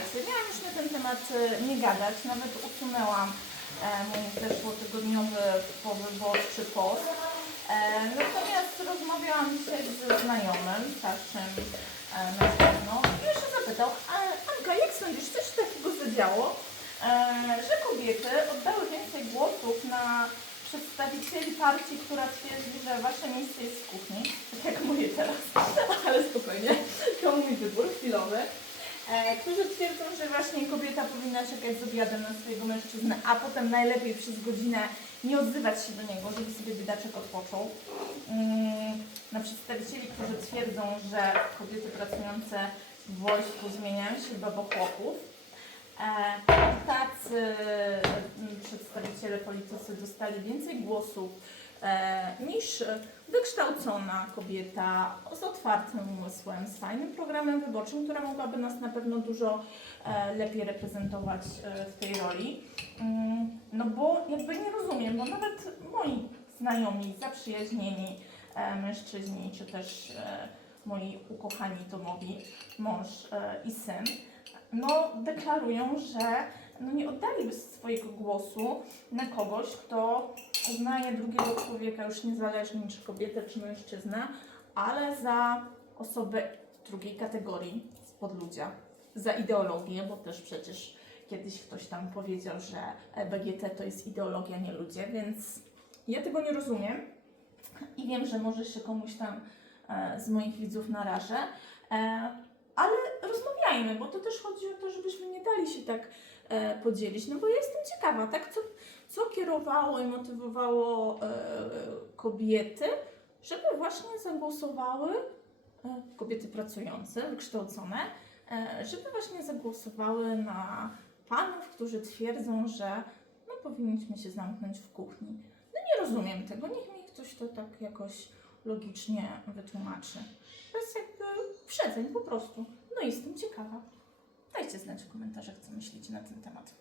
słuchajcie, miałam już na ten temat e, nie gadać, nawet usunęłam e, mój zeszłotygodniowy powyborczy post. E, natomiast rozmawiałam dzisiaj ze znajomym, starszym mężczyzną. I się zapytał, Anka, jak sądzisz, coś takiego zadziało, że kobiety oddały więcej głosów na przedstawicieli partii, która twierdzi, że wasze miejsce jest w kuchni, tak jak moje teraz, ale spokojnie, to mój wybór chwilowy, którzy twierdzą, że właśnie kobieta powinna czekać z obiadem na swojego mężczyznę, a potem najlepiej przez godzinę nie odzywać się do niego, żeby sobie biedaczek odpoczął. Mm, na przedstawicieli, którzy twierdzą, że kobiety pracujące w wojsku zmieniają się w babochłopów. E, Tacy mm, przedstawiciele politycy dostali więcej głosów e, niż wykształcona kobieta z otwartym umysłem, z fajnym programem wyborczym, która mogłaby nas na pewno dużo e, lepiej reprezentować e, w tej roli. Mm, No bo jakby nie rozumiem, bo nawet moi znajomi, zaprzyjaźnieni e, mężczyźni, czy też moi ukochani domowi mąż i syn, no, deklarują, że no, nie oddaliby swojego głosu na kogoś, kto uznaje drugiego człowieka już niezależnie czy kobietę, czy mężczyznę, ale za osobę drugiej kategorii spod ludzia, za ideologię, bo też przecież kiedyś ktoś tam powiedział, że BGT to jest ideologia, nie ludzie, więc ja tego nie rozumiem i wiem, że może się komuś tam e, z moich widzów narażę, e, ale rozmawiajmy, bo to też chodzi o to, żebyśmy nie dali się tak e, podzielić, no bo ja jestem ciekawa, tak, co, co kierowało i motywowało e, kobiety, żeby właśnie zagłosowały, e, kobiety pracujące, wykształcone, e, żeby właśnie zagłosowały na panów, którzy twierdzą, że no, powinniśmy się zamknąć w kuchni. No nie rozumiem tego, niech mi ktoś to tak jakoś logicznie wytłumaczy. Bez jakby uprzedzeń po prostu. No jestem ciekawa. Dajcie znać w komentarzach, co myślicie na ten temat.